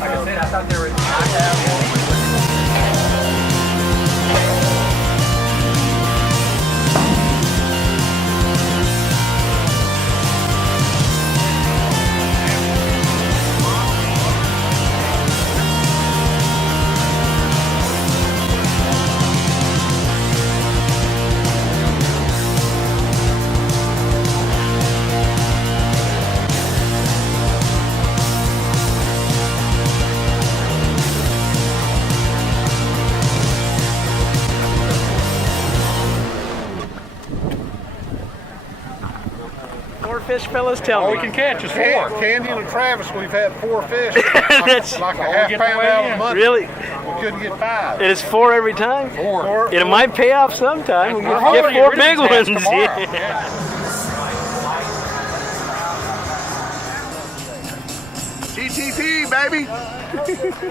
Like I said, I thought they were. I have. Four fish, fellas, tell All me. we can catch is four. Candy and Travis, we've had 4 fish. That's like a all half we get the pound way out in. of Monday. really, We couldn't get 5. it is 4 every time? Four. It might pay off sometime. We We're can hoping get to 4 rid big of these ones. tomorrow. Yeah. TTT, baby.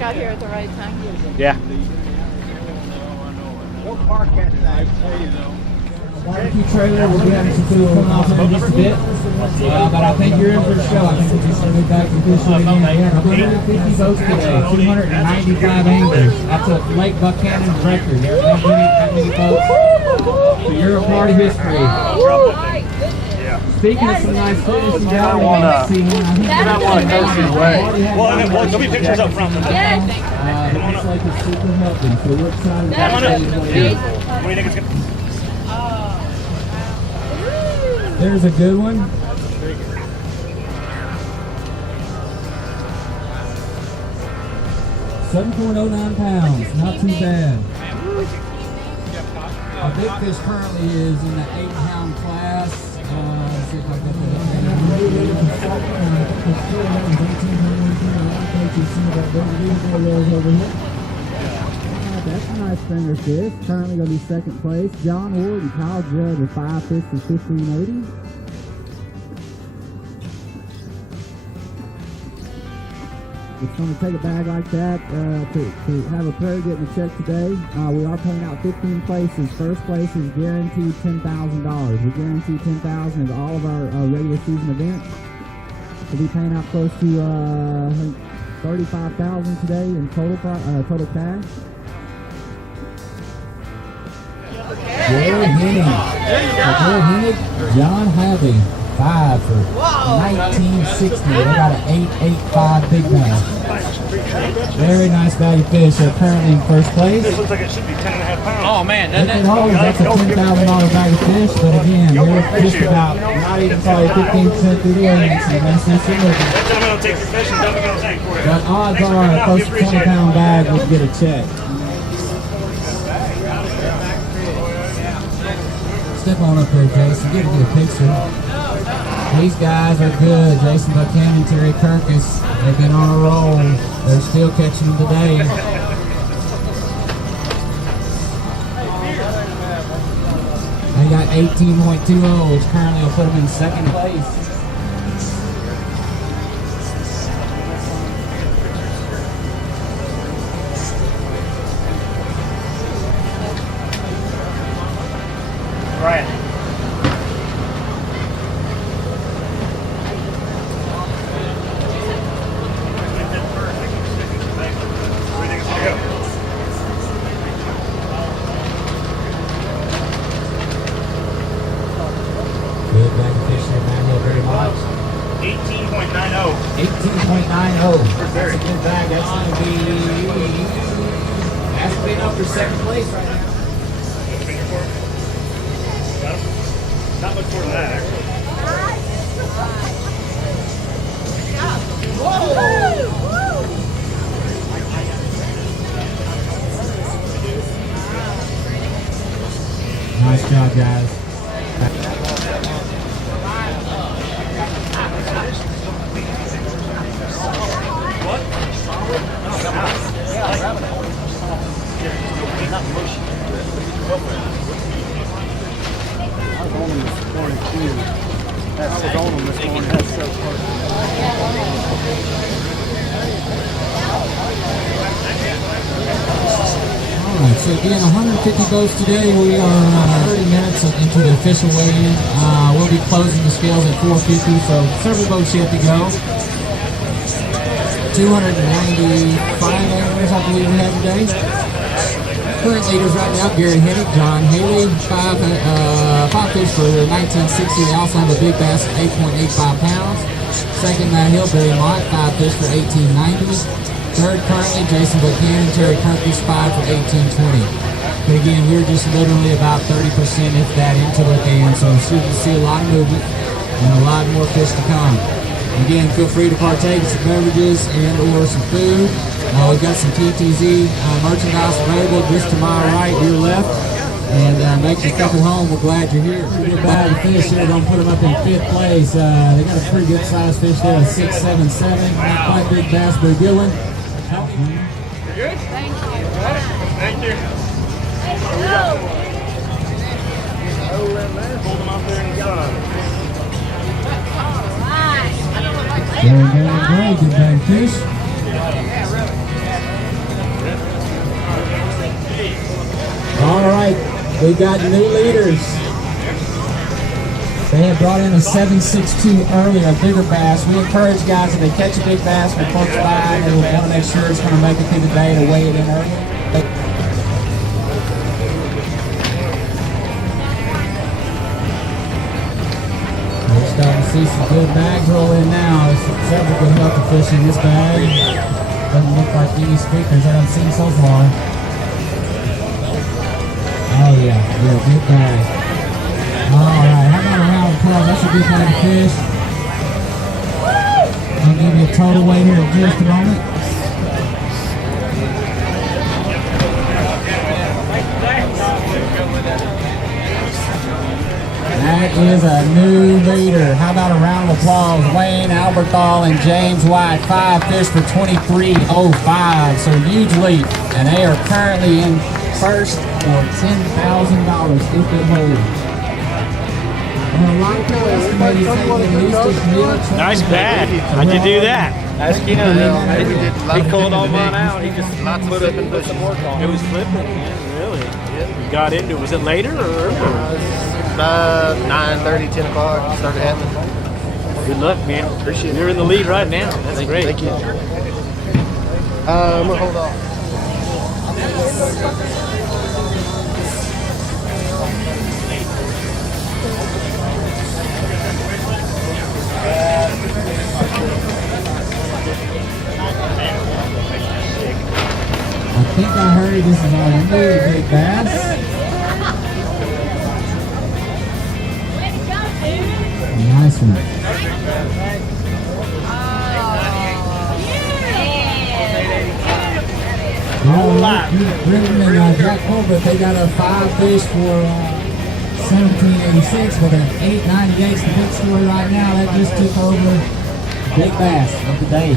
got here at the right time. Yeah. Barbecue trailer, we'll be having some food coming off in just a bit. But I think you're in for the show. I think we'll be some good back to fish again. We had 150 boats today, 295 anglers. That's a Lake Buchanan record. There's not that many boats. So you're a part of history. Speaking of some nice fish, you got one. See one. I think you might want to coast his way. Well, there'll be pictures up front. Yes. It looks like it's super healthy. So we're excited Come on about up. what What it is. do you think it's gonna? There's a good one. £7.09, not too bad. Our big fish currently is in the 8-pound class. Let's see if I got that. That's a nice stringer fish. Currently going to be second place. John Ward and Kyle Judd with 5 fish for $15.80. It's going to take a bag like that to have a player getting a check today. We are paying out 15 places. First place is guaranteed $10,000. We guarantee $10,000 at all of our regular season events. We'll be paying out close to I think $35,000 today in total cash. Jared Hennig, John Hadley, 5 for $19.60. They got an 8.85 big bass. Very nice value fish. They're currently in first place. This looks like it should be 10.5 pounds. Oh man, That's a $10,000 bag of fish, but again, they're just about not even probably 15% through the audience. And that's just a look. That gentleman will take your fish and dump it in the tank for you. But odds are a close to 20-pound bag would get a check. Step on up there, Jason. Get a good picture. These guys are good. Jason Buchanan, Terry Kirkus. They've been on a roll. They're still catching them today. They got 18.20, which currently will put them in second place. Right. Good bag of fish there, Matt Hill, very much. 18.90. 18.90. That's a good bag. That's going to be... That's been up for second place right now. Got him? Not much more than that, actually. Nice job, guys. Alright, so again, 150 boats today. We are 30 minutes into the official weigh-in. We'll be closing the scales at 450, so several boats yet to go. 295 anglers, I believe we have today. Current leaders right now, Gary Hennig, John Haley, 5 fish for 1960. They also have a big bass of 8.85 pounds. Second, Matt Hill, Barry Mott, 5 fish for 1890. Third, currently, Jason Buchanan, Terry Kirkus, 5 for 1820. But again, we're just literally about 30%, if that, into the game, so we should see a lot of movement and a lot more fish to come. Again, feel free to partake in some beverages and or some food. We've got some TTZ merchandise available just to my right, your left. And make your couple home. We're glad you're here. Pretty good bag of fish here. Don't put them up in 5th place. They got a pretty good sized fish there, a 677. Not quite big bass, but a good one. You're good? Thank you. Thank you. Hold them out there in the sun. Very, very good bag of fish. We got new leaders. They had brought in a 7.62 earlier, a bigger bass. We encourage guys if they catch a big bass from close by, they want to make sure it's going to make it through the day to weigh it in early. We're starting to see some good bags roll in now. There's several good healthy fish in this bag. Doesn't look like any speakers that I've seen so far. Oh yeah, good bag. Alright, how about a round of applause? That's a good bag of fish. I'll give you a total weight here in just a moment. That is a new leader. How about a round of applause? Wayne Alberthal and James White, 5 fish for $23.05. So huge lead. And they are currently in first for $10,000 if it holds. Nice bag. How'd you do that? Ask him. He called all mine out. He just put up and put some work on. It was flipping, man. Really? You got into it. Was it later or earlier? 9:30, 10 o'clock. Started happening. Good luck, man. Appreciate it. You're in the lead right now. That's great. Thank you. I'm gonna hold off. I think I heard this is our new big bass. Nice one. Britain and Jack Colbert, they got a 5 fish for $17.86 with an $8.98. The big story right now, that just took over big bass of the day.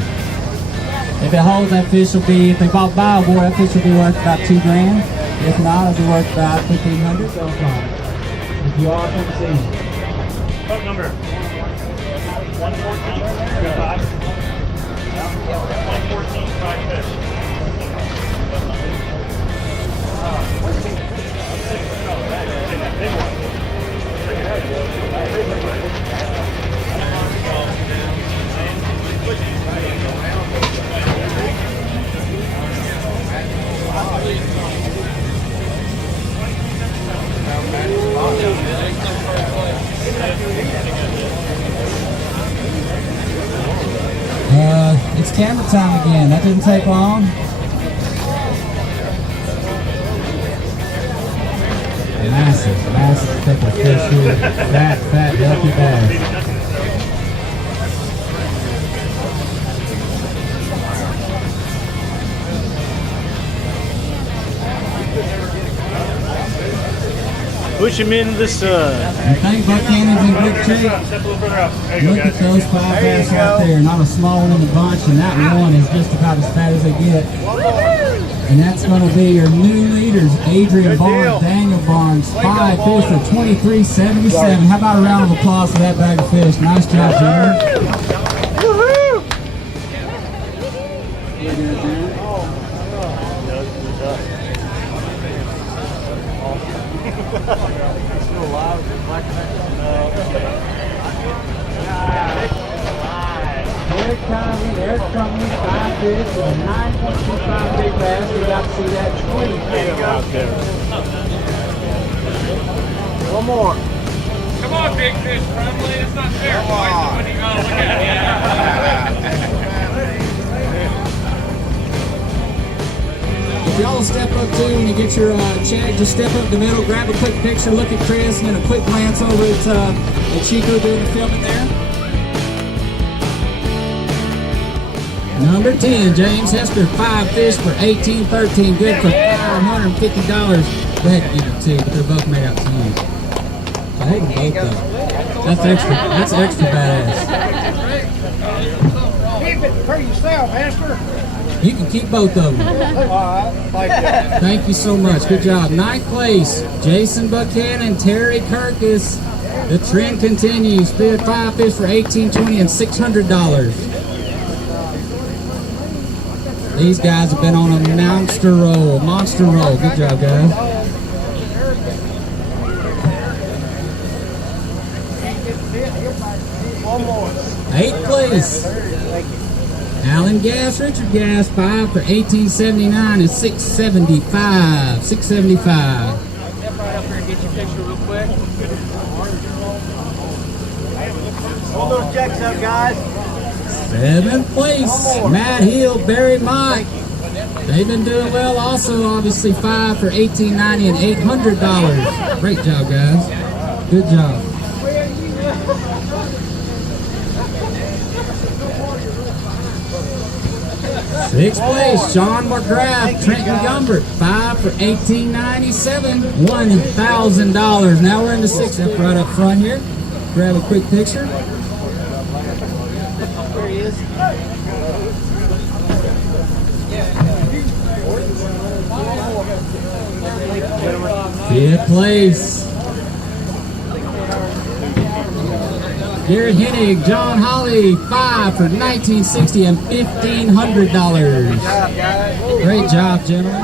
If it holds, that fish will be, if they bought Bible, that fish will be worth about $2,000. If not, it'll be worth about $1,500. So far. If you are, come see me. What number? 114, 5. 114, 5 fish. It's camera time again. That didn't take long. Massive couple of fish here. Fat, healthy bass. Push him into the sun. I think Buchanan's in good shape. Look at those 5 bass right there. Not a small one in the bunch, and that one is just about as fat as they get. And that's going to be your new leaders, Adrian Barnes, Daniel Barnes, 5 fish for $23.77. How about a round of applause for that bag of fish? Nice job, Jeremy. Eric Conley, 5 fish for 9.25 big bass. We got to see that 20 out there. One more. Come on, big fish, Crumley. It's not fair. When you go look at it. If y'all will step up too when you get your check, just step up the middle, grab a quick picture, look at Chris, and then a quick glance over at Chico doing the filming there. Number 10, James Hester, 5 fish for $18.13, good for $550. Go ahead and give it 2, but they're both made out to you. I hold them both though. That's extra badass. Keep it for yourself, Hester. You can keep both of them. Thank you so much. Good job. 9th place, Jason Buchanan, Terry Kirkus. The trend continues. 5 fish for $18.20 and $600. These guys have been on a monster roll. Good job, guys. 8th place. Alan Gass, Richard Gass, 5 for 1879 and 675. 675. Step right up here and get your picture real quick. Hold those checks up, guys. 7th place. Matt Hill, Barry Mott. They've been doing well also, obviously 5 for $18.90 and $800. Great job, guys. Good job. 6th place, John McGrath, Trenton Gumbert, 5 for $18.97, $1,000. Now we're in the 6th, step right up front here. Grab a quick picture. There he is. 5th place. Garrett Hennig, John Holly, 5 for $19.60 and $1,500. Great job, gentlemen.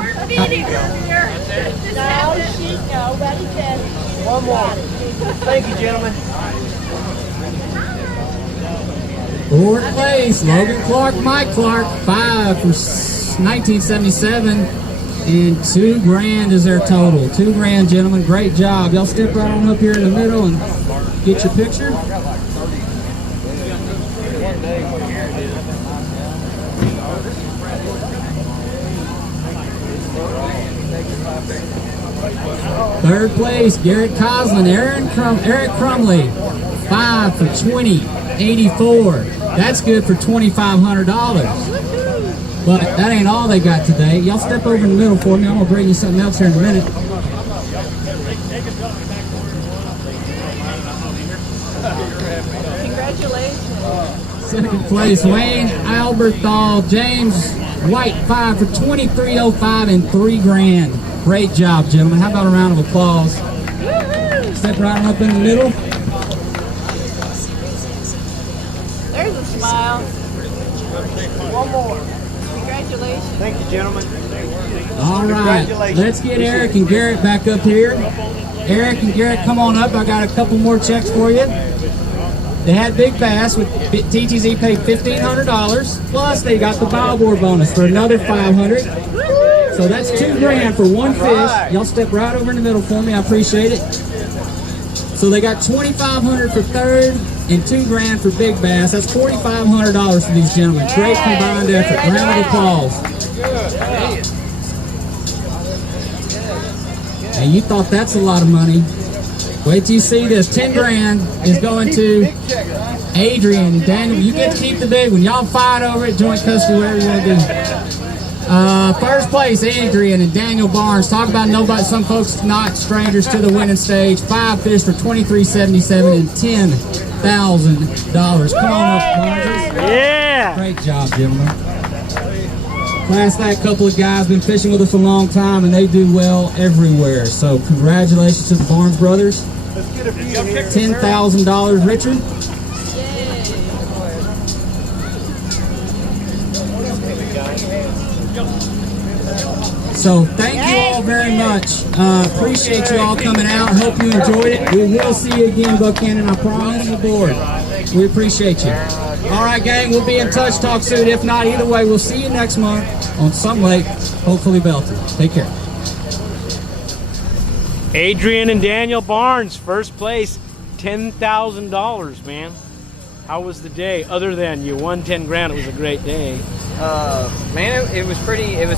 One more. Thank you, gentlemen. 4th place, Logan Clark, Mike Clark, 5 for $19.77 and $2,000 is their total. $2,000, gentlemen. Great job. Y'all step right on up here in the middle and get your picture. Third place, Garrett Coslin, Eric Crumley, 5 for $20.84. That's good for $2,500. But that ain't all they got today. Y'all step over in the middle for me. I'm gonna bring you something else here in a minute. Congratulations. Second place, Wayne Alberthal, James White, 5 for $23.05 and $3,000. Great job, gentlemen. How about a round of applause? Step right up in the middle. There's a smile. One more. Congratulations. Thank you, gentlemen. All right, let's get Eric and Garrett back up here. Eric and Garrett, come on up. I got a couple more checks for you. They had Big Bass with TTZ paid $1,500 plus they got the billboard bonus for another $500. So that's $2,000 for one fish. Y'all step right over in the middle for me. I appreciate it. So they got $2,500 for third and $2,000 for Big Bass. That's $4,500 for these gentlemen. Great combined effort. Round of applause. And you thought that's a lot of money. Wait till you see this. $10,000 is going to Adrian and Daniel. You get to keep the big one. Y'all fight over it, joint custody, whatever you want to do. First place, Adrian and Daniel Barnes. Talk about nobody. Some folks not strangers to the winning stage. 5 fish for $23.77 and $10,000. Come on up, Barnes. Yeah. Great job, gentlemen. Class act couple of guys been fishing with us a long time, and they do well everywhere. So congratulations to the Barnes brothers. $10,000, Richard. So thank you all very much. Appreciate you all coming out. Hope you enjoyed it. We will see you again, Buchanan. I promise. Aboard. We appreciate you. All right, gang. We'll be in touch. Talk soon. If not, either way, we'll see you next month on some lake, hopefully Belton. Take care. Adrian and Daniel Barnes, first place, $10,000, man. How was the day? Other than you won $10,000, it was a great day. Man, it was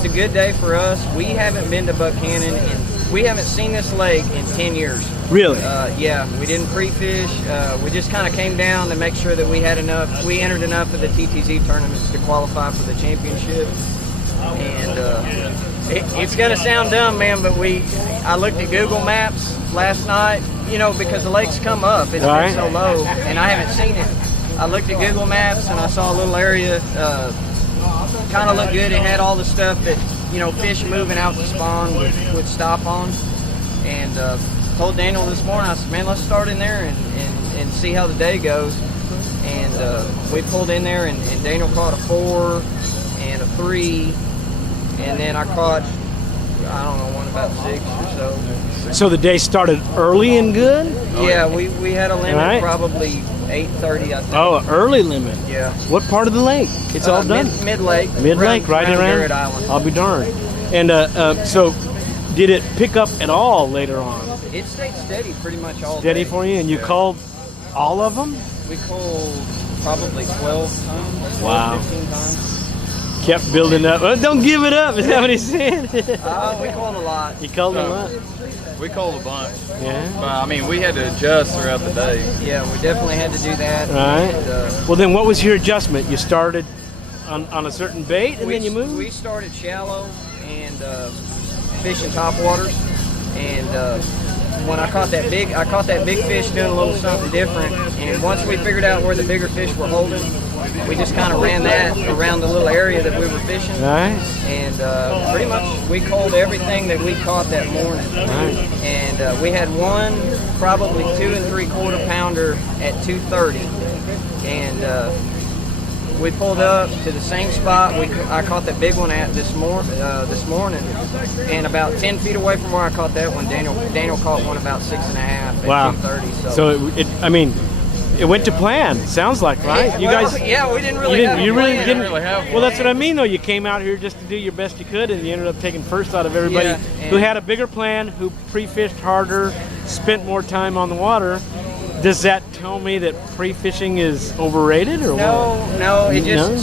a good day for us. We haven't been to Buchanan and we haven't seen this lake in 10 years. Really? Yeah, we didn't pre-fish. We just kind of came down to make sure that we had enough. We entered enough of the TTZ tournaments to qualify for the championship. And it's gonna sound dumb, man, but I looked at Google Maps last night, you know, because the lake's come up. It's been so low, and I haven't seen it. I looked at Google Maps and I saw a little area, kind of looked good. It had all the stuff that, you know, fish moving out to spawn would stop on. And told Daniel this morning, I said, man, let's start in there and see how the day goes. And we pulled in there, and Daniel caught a 4 and a 3, and then I caught I don't know, won about 6 or so. So the day started early and good? Yeah, we had a limit Right. probably 8:30, I think. Oh, early limit. Yeah. What part of the lake? It's all done. Mid-lake. Mid-lake, right around Garrett Island. I'll be darned. And so, did it pick up at all later on? It stayed steady pretty much all Steady day. for you, and you called all of them? We called probably 12 times. Wow. 15 times. Kept building up. Well, don't give it up. Is that what he said? We called a lot. You called a lot. We called a bunch. Yeah. But I mean, we had to adjust throughout the day. Yeah, we definitely had to do that. Right. And, Well, then what was your adjustment? You started on a certain bait, and then you moved. We started shallow and fishing top waters, and when I caught that big fish doing a little something different. And once we figured out where the bigger fish were holding, we just kind of ran that around the little area that we were fishing. Right. And pretty much we called everything that we caught that morning. Right. And we had one probably 2 3/4 pounder at 2:30, and we pulled up to the same spot I caught that big one at this morning, and about 10 feet away from where I caught that one, Daniel caught one about 6.5 at Wow. 2:30. So it went to plan. Sounds like, right? You guys. Yeah, we didn't really. You really plan. didn't really have Well, that's what I mean, though. You came out here just to do your best you could, and you ended up taking first out of everybody Yeah, who and- had a bigger plan, who pre-fished harder, spent more time on the water. Does that tell me that pre-fishing is overrated, or what? No, it just No?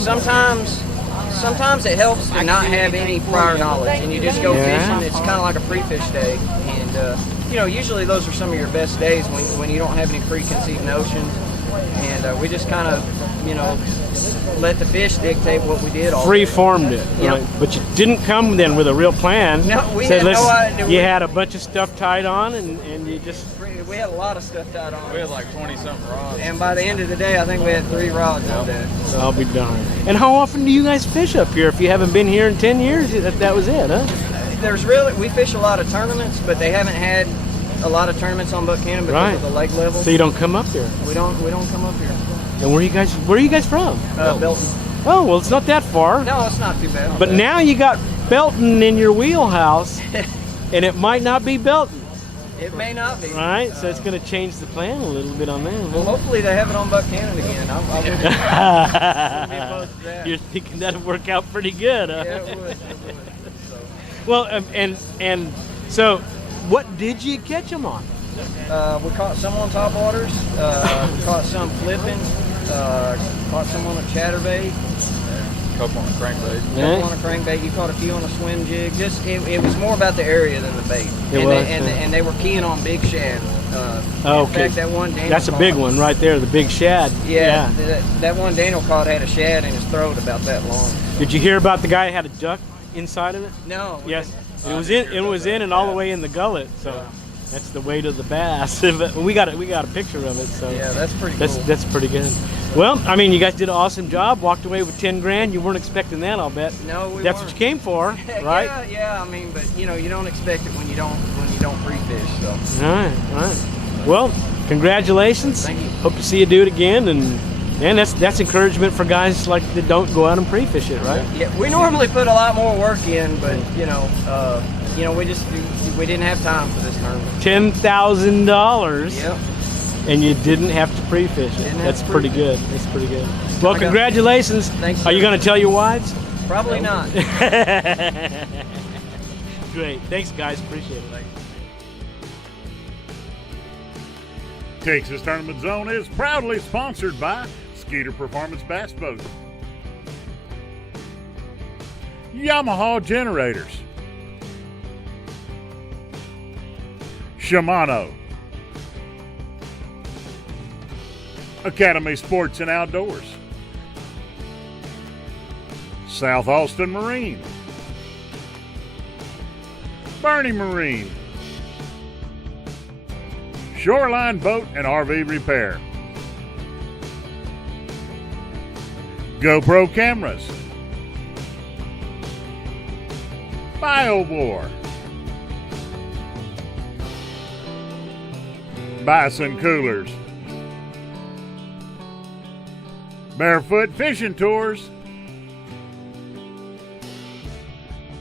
sometimes it helps to not have any prior knowledge, and you just go Yeah. fishing. It's kind of like a pre-fish day, and usually those are some of your best days when you don't have any preconceived notions, and we just kind of let the fish dictate what we did all day. Free-formed it, Yep. right? But you didn't come then with a real plan. No, we Said, had no "Let's-" idea. You had a bunch of stuff tied on, and you just. We had a lot of stuff tied on. We had like 20-something rods. And by the end of the day, I think we had 3 rods on that. I'll be darned. And how often do you guys fish up here? If you haven't been here in 10 years, that was it, huh? We fish a lot of tournaments, but they haven't had a lot of tournaments on Buchanan because Right. of the lake level. So you don't come up here. We don't come up here. And where are you guys from? Belton. Oh, well, it's not that far. No, it's not too bad. But now you got Belton in your wheelhouse, and it might not be Belton, It may not be. right? So it's going to change the plan a little bit on that. Well, hopefully they have it on Buchanan again. I wouldn't be opposed to that. You're thinking that'll work out pretty good, huh? Yeah, it would. Well, and so, what did you catch them on? We caught some on top waters. Caught some flipping. Caught some on a chatterbait. Couple on a crankbait. Couple on a crankbait. You caught a few on a swim jig. Just it was more about the area than the bait. And they were keying on big shad. In fact, that one Daniel That's a big caught- one right there, the big shad. Yeah, that one Daniel caught had a shad in his throat about that long. Did you hear about the guy that had a duck inside of it? No. Yes. It was in and all the way in the gullet. So that's the weight of the bass. we got a picture of it. So Yeah, that's pretty that's cool. that's pretty good. Well, I mean, you guys did an awesome job. Walked away with 10 grand. You weren't expecting that, I'll bet. No, we That's weren't. what you came for, right? Yeah. I mean, but you don't expect it when you don't pre-fish. So. All right. Well, congratulations. Thank you. Hope to see you do it again, and that's encouragement for guys like that don't go out and pre-fish it, right? Yeah, we normally put a lot more work in, but we didn't have time for this tournament. $10,000. Yep. And you didn't have to pre-fish it. Didn't have That's to pretty pre-fish. good. That's pretty good. Well, I got- congratulations. Thanks, Are you sir. going to tell your wives? Probably not. Great. Thanks, guys. Appreciate it. Texas Tournament Zone is proudly sponsored by Skeeter Performance Bass Boat, Yamaha Generators, Shimano, Academy Sports and Outdoors, South Austin Marine, Bernie Marine, Shoreline Boat and RV Repair, GoPro Cameras, BioWar, Bison Coolers, Barefoot Fishing Tours,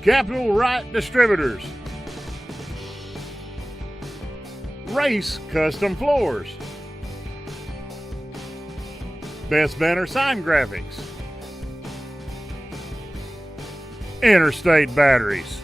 Capital Right Distributors, Race Custom Floors, Best Banner Sign Graphics, Interstate Batteries.